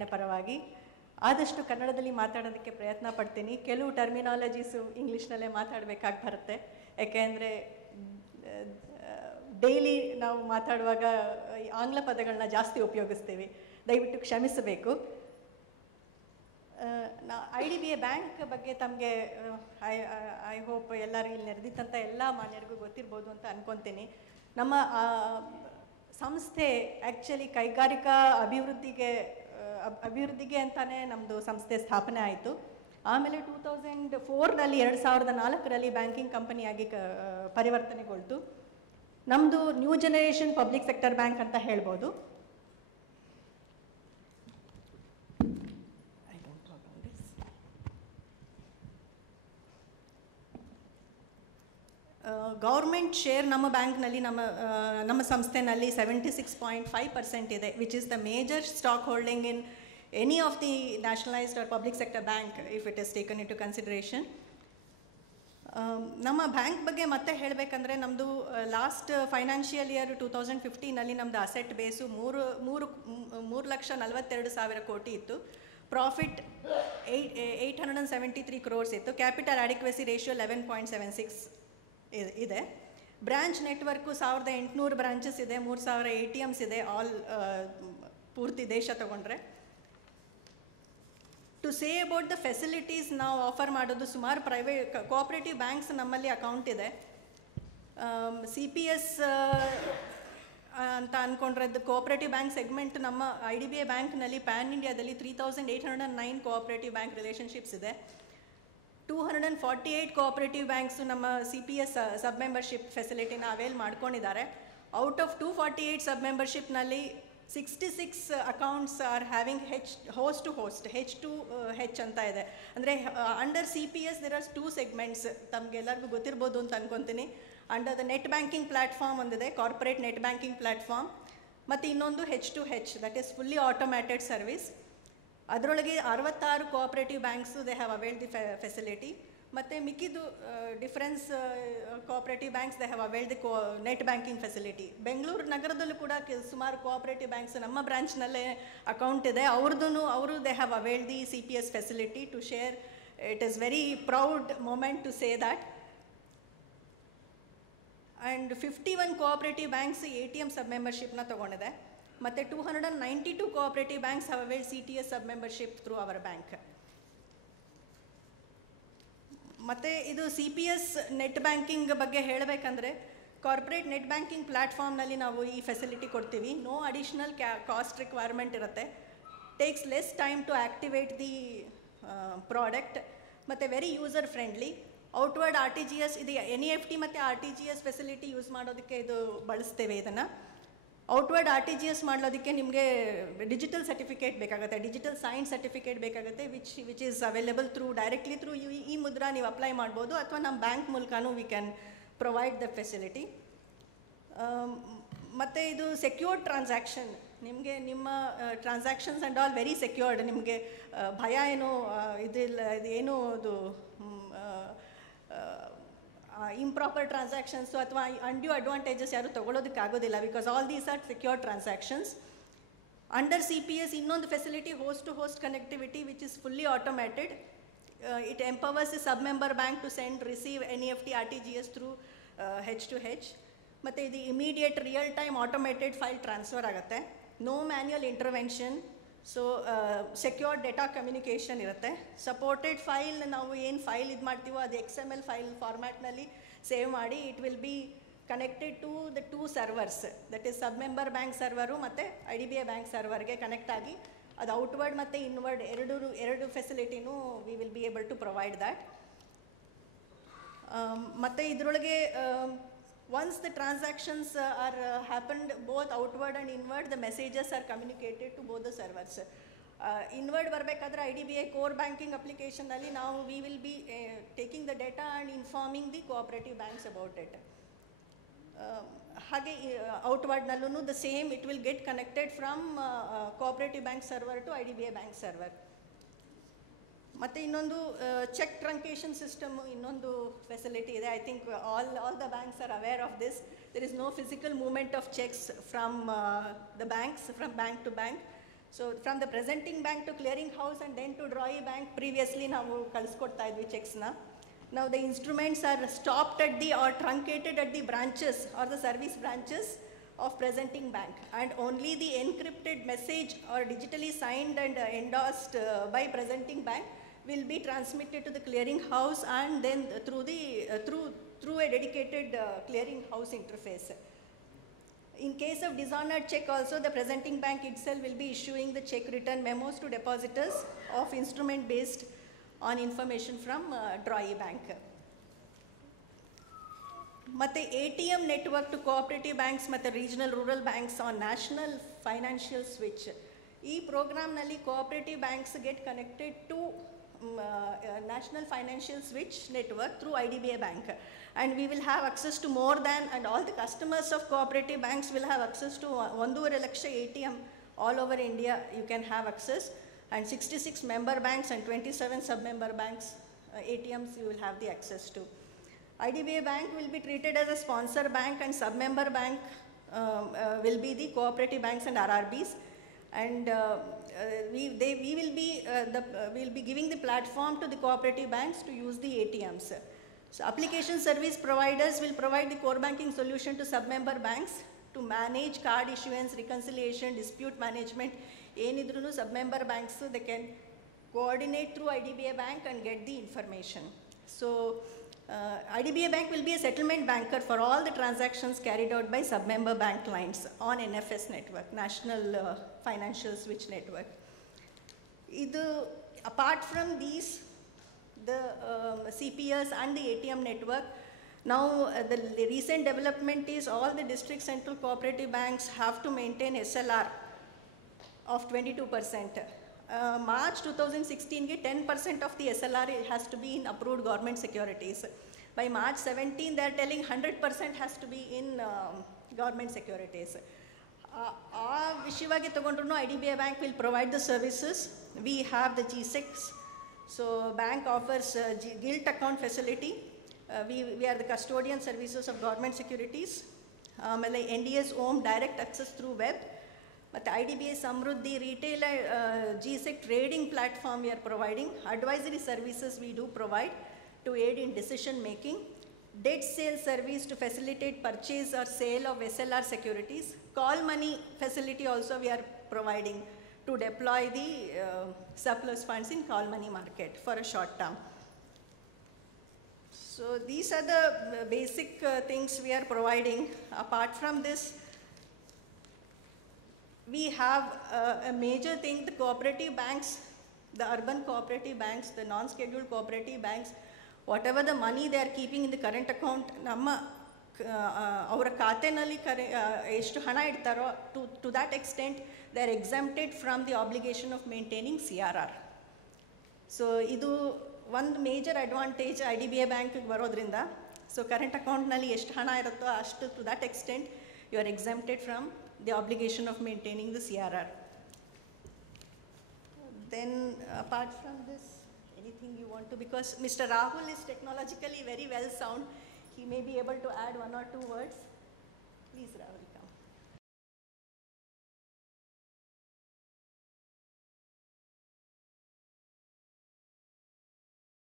ಬ್ಯಾಂಕಿನ ಪರವಾಗಿ ಆದಷ್ಟು ಕನ್ನಡದಲ್ಲಿ ಮಾತಾಡೋದಕ್ಕೆ ಪ್ರಯತ್ನ ಪಡ್ತೀನಿ. ಕೆಲವು ಟರ್ಮಿನಾಲಜೀಸು ಇಂಗ್ಲೀಷ್ನಲ್ಲೇ ಮಾತಾಡಬೇಕಾಗಿ ಬರುತ್ತೆ, ಯಾಕೆಂದರೆ ಡೈಲಿ ನಾವು ಮಾತಾಡುವಾಗ ಆಂಗ್ಲ ಪದಗಳನ್ನ ಜಾಸ್ತಿ ಉಪಯೋಗಿಸ್ತೀವಿ, ದಯವಿಟ್ಟು ಕ್ಷಮಿಸಬೇಕು. IDBI ಬ್ಯಾಂಕ್ ಬಗ್ಗೆ ತಮಗೆ ಐ ಹೋಪ್ ಎಲ್ಲರೂ ಇಲ್ಲಿ ನೆರೆದಿದ್ದಂಥ ಎಲ್ಲ ಮಾನ್ಯರಿಗೂ ಗೊತ್ತಿರ್ಬೋದು ಅಂತ ಅನ್ಕೊತೀನಿ. ನಮ್ಮ ಸಂಸ್ಥೆ ಆ್ಯಕ್ಚುಲಿ ಕೈಗಾರಿಕಾ ಅಭಿವೃದ್ಧಿಗೆ ಅಂತಲೇ ನಮ್ಮದು ಸಂಸ್ಥೆ ಸ್ಥಾಪನೆ ಆಯಿತು. ಆಮೇಲೆ 2004ರಲ್ಲಿ 2004ರಲ್ಲಿ ಬ್ಯಾಂಕಿಂಗ್ ಕಂಪನಿಯಾಗಿ ಪರಿವರ್ತನೆಗೊಳ್ತು. ನಮ್ಮದು new generation public sector bank ಅಂತ ಹೇಳ್ಬೋದು. ಗೌರ್ಮೆಂಟ್ ಶೇರ್ ನಮ್ಮ ಬ್ಯಾಂಕ್ನಲ್ಲಿ ನಮ್ಮ ಸಂಸ್ಥೆನಲ್ಲಿ 76.5% ಇದೆ, which is the major stock holding in any of the nationalised or public sector bank if it is taken into consideration. ನಮ್ಮ ಬ್ಯಾಂಕ್ ಬಗ್ಗೆ ಮತ್ತೆ ಹೇಳಬೇಕಂದ್ರೆ ನಮ್ಮದು ಲಾಸ್ಟ್ ಫೈನಾನ್ಷಿಯಲ್ ಇಯರ್ 2015ನಲ್ಲಿ ನಮ್ಮದು ಅಸೆಟ್ ಬೇಸು 3,42,000 ಕೋಟಿ ಇತ್ತು. ಪ್ರಾಫಿಟ್ 873 crores ಇತ್ತು. ಕ್ಯಾಪಿಟಲ್ ಅಡಿಕ್ವೆಸಿ ರೇಷಿಯೋ 11.76 ಇದೆ. ಬ್ರಾಂಚ್ ನೆಟ್ವರ್ಕು 1800 ಬ್ರಾಂಚಸ್ ಇದೆ, 3000 ATMs ಇದೆ, ಆಲ್ ಪೂರ್ತಿ ದೇಶ ತಗೊಂಡ್ರೆ. To say about the facilities ನಾವು ಆಫರ್ ಮಾಡೋದು ಸುಮಾರು ಕೋಆಪರೇಟಿವ್ ಬ್ಯಾಂಕ್ಸ್ ನಮ್ಮಲ್ಲಿ ಅಕೌಂಟ್ ಇದೆ. CPS ಅಂತ ಅಂದ್ಕೊಂಡ್ರದ್ದು ಕೋಆಪರೇಟಿವ್ ಬ್ಯಾಂಕ್ ಸೆಗ್ಮೆಂಟ್ ನಮ್ಮ IDBI ಬ್ಯಾಂಕ್ನಲ್ಲಿ ಪ್ಯಾನ್ ಇಂಡಿಯಾದಲ್ಲಿ 3,809 ಕೋಆಪರೇಟಿವ್ ಬ್ಯಾಂಕ್ ರಿಲೇಷನ್ಶಿಪ್ಸ್ ಇದೆ. 248 ಕೋಆಪರೇಟಿವ್ ಬ್ಯಾಂಕ್ಸು ನಮ್ಮ CPS ಸಬ್ ಮೆಂಬರ್ಶಿಪ್ ಫೆಸಿಲಿಟಿನ ಅವೇಲ್ ಮಾಡ್ಕೊಂಡಿದ್ದಾರೆ. ಔಟ್ ಆಫ್ 248 ಸಬ್ ಮೆಂಬರ್ಶಿಪ್ನಲ್ಲಿ 66 accounts are having host to host H ಅಂತ ಇದೆ. ಅಂದರೆ under CPS there are 2 segments, ತಮಗೆಲ್ಲರಿಗೂ ಗೊತ್ತಿರ್ಬೋದು ಅಂತ ಅನ್ಕೊತೀನಿ. Under the net banking platform ಒಂದಿದೆ, ಕಾರ್ಪೊರೇಟ್ ನೆಟ್ ಬ್ಯಾಂಕಿಂಗ್ ಪ್ಲ್ಯಾಟ್ಫಾರ್ಮ್, ಮತ್ತು ಇನ್ನೊಂದು H2H, that is fully automated service. ಅದರೊಳಗೆ 66 cooperative banks they have availed the facility. ಮತ್ತು ಮಿಕ್ಕಿದ್ದು difference cooperative banks they have availed the net banking facility. Bengaluru ನಗರದಲ್ಲೂ ಕೂಡ ಸುಮಾರು cooperative banks ನಮ್ಮ ಬ್ರಾಂಚ್ನಲ್ಲೇ ಅಕೌಂಟ್ ಇದೆ, ಅವರು they have availed the CPS facility to share. It is very proud moment to say that. And 51 cooperative banks ATM sub ಮೆಂಬರ್ಶಿಪ್ನ ತೊಗೊಂಡಿದೆ. ಮತ್ತು 292 cooperative banks have availed CTS sub membership through our bank. ಮತ್ತು ಇದು CPS net banking ಬಗ್ಗೆ ಹೇಳಬೇಕಂದ್ರೆ corporate net banking ಪ್ಲ್ಯಾಟ್ಫಾರ್ಮ್ನಲ್ಲಿ ನಾವು ಈ facility ಕೊಡ್ತೀವಿ. ನೋ ಅಡಿಷ್ನಲ್ ಕಾಸ್ಟ್ ರಿಕ್ವೈರ್ಮೆಂಟ್ ಇರುತ್ತೆ. Takes less time to activate the product, ಮತ್ತು very user friendly. Outward RTGS ಇದು NEFT ಮತ್ತು RTGS ಫೆಸಿಲಿಟಿ ಯೂಸ್ ಮಾಡೋದಕ್ಕೆ ಇದು ಬಳಸ್ತೇವೆ. ಇದನ್ನು ಔಟ್ವರ್ಡ್ RTGS ಮಾಡೋದಕ್ಕೆ ನಿಮಗೆ ಡಿಜಿಟಲ್ ಸರ್ಟಿಫಿಕೇಟ್ ಬೇಕಾಗುತ್ತೆ, ಡಿಜಿಟಲ್ ಸೈನ್ ಸರ್ಟಿಫಿಕೇಟ್ ಬೇಕಾಗುತ್ತೆ, which is available directly through ಈ ಮುದ್ರಾ ನೀವು ಅಪ್ಲೈ ಮಾಡ್ಬೋದು, ಅಥವಾ ನಮ್ಮ ಬ್ಯಾಂಕ್ ಮೂಲಕನೂ we can provide the facility. ಮತ್ತು ಇದು ಸೆಕ್ಯೂರ್ಡ್ ಟ್ರಾನ್ಸಾಕ್ಷನ್, ನಿಮಗೆ ನಿಮ್ಮ transactions and all very secured. ನಿಮಗೆ ಭಯ ಏನೋ ಇದಿಲ್ಲ, ಇದೇನು ಅದು ಇಂಪ್ರಾಪರ್ ಟ್ರಾನ್ಸಾಕ್ಷನ್ಸು ಅಥವಾ ಅನ್ಡ್ಯೂ ಅಡ್ವಾಂಟೇಜಸ್ ಯಾರು ತೊಗೊಳೋದಕ್ಕಾಗೋದಿಲ್ಲ, because all these are secure transactions. Under CPS ಇನ್ನೊಂದು facility host to host connectivity which is fully automated. It empowers a sub member bank to send receive NEFT RTGS through H2H. ಮತ್ತು ಇದು immediate real time automated file transfer ಆಗುತ್ತೆ. No manual intervention. So secure data communication ಇರುತ್ತೆ. Supported file, ನಾವು ಏನು file ಇದು ಮಾಡ್ತೀವೋ ಅದು XML file ಫಾರ್ಮ್ಯಾಟ್ನಲ್ಲಿ ಸೇವ್ ಮಾಡಿ it will be connected to the 2 servers, that is sub member bank server ಮತ್ತು IDBI ಬ್ಯಾಂಕ್ ಸರ್ವರ್ಗೆ ಕನೆಕ್ಟ್ ಆಗಿ ಅದು ಔಟ್ವರ್ಡ್ ಮತ್ತು ಇನ್ವರ್ಡ್ ಎರಡು ಫೆಸಿಲಿಟಿನೂ we will be able to provide that. ಮತ್ತು ಇದರೊಳಗೆ once the transactions are happened both outward and inward, the messages are communicated to both the servers. Inward ಬರಬೇಕಾದ್ರೆ IDBI core banking application ನಲ್ಲಿ ನಾವು we will be taking the data and informing the cooperative banks about it. ಹಾಗೆ outward ನಲ್ಲೂ the same, it will get connected from cooperative bank server to IDBI bank server. ಮತ್ತು ಇನ್ನೊಂದು cheque truncation system ಇನ್ನೊಂದು facility ಇದೆ. I think all the banks are aware of this. There is no physical movement of cheques from the banks, from bank to bank. So from the presenting bank to clearing house and then to drawee bank, previously ನಾವು ಕಳಿಸ್ಕೊಡ್ತಾ ಇದ್ವಿ ಚೆಕ್ಸ್ನ. Now the instruments are stopped at the or truncated at the branches or the service branches of presenting bank, and only the encrypted message or digitally signed and endorsed by presenting bank will be transmitted to the clearing house and then through a dedicated clearing house interface. In case of dishonored check also, the presenting bank itself will be issuing the check return memos to depositors of instrument based on information from drawee bank. Matte ATM network to cooperative banks matte regional rural banks on national financial switch. Ee program nalli cooperative banks get connected to national financial switch network through IDBI bank, and we will have access to more than, and all the customers of cooperative banks will have access to 1.5 lakh ATM all over India. You can have access, and 66 member banks and 27 sub-member banks ATMs you will have the access to. IDBI bank will be treated as a sponsor bank, and sub-member bank will be the cooperative banks and RRBs, and we will be giving the platform to the cooperative banks to use the ATMs. So application service providers will provide the core banking solution to sub-member banks to manage card issuance, reconciliation, dispute management. Enidrunu sub-member banks, they can coordinate through IDBI bank and get the information. So IDBI bank will be a settlement banker for all the transactions carried out by sub-member bank clients on NFS network, National Financial Switch Network. Apart from these, the CPS and the ATM network, now the recent development is all the district central cooperative banks have to maintain SLR of 22%. March 2016, 10% of the SLR has to be in approved government securities. By March 17, they are telling 100% has to be in government securities. Vishivagi tagondrunu IDBI bank will provide the services. We have the G6. So bank offers gilt account facility. We are the custodian services of government securities. NDS Home direct access through web. But IDBI Samruddhi retail GSEC trading platform we are providing. Advisory services we do provide to aid in decision making. Debt sale service to facilitate purchase or sale of SLR securities. Call money facility also we are providing to deploy the surplus funds in call money market for a short term. So these are the basic things we are providing. Apart from this, we have a major thing, the cooperative banks, the urban cooperative banks, the non-scheduled cooperative banks, whatever the money they are keeping in the current account, ಅವರ ಖಾತೆನಲ್ಲಿ ಎಷ್ಟು ಹಣ ಇಡ್ತಾರೋ to that extent they are exempted from the obligation of maintaining CRR. So ಇದು ಒಂದು major advantage IDBI ಬ್ಯಾಂಕ್ಗೆ ಬರೋದ್ರಿಂದ. So current ಅಕೌಂಟ್ನಲ್ಲಿ ಎಷ್ಟು ಹಣ ಇರುತ್ತೋ ಅಷ್ಟು to that extent you are exempted from the obligation of maintaining the CRR. Then apart from this, anything you want to, because Mr. Rahul is technologically very well sound, he may be able to add one or two words. Please, Rahul.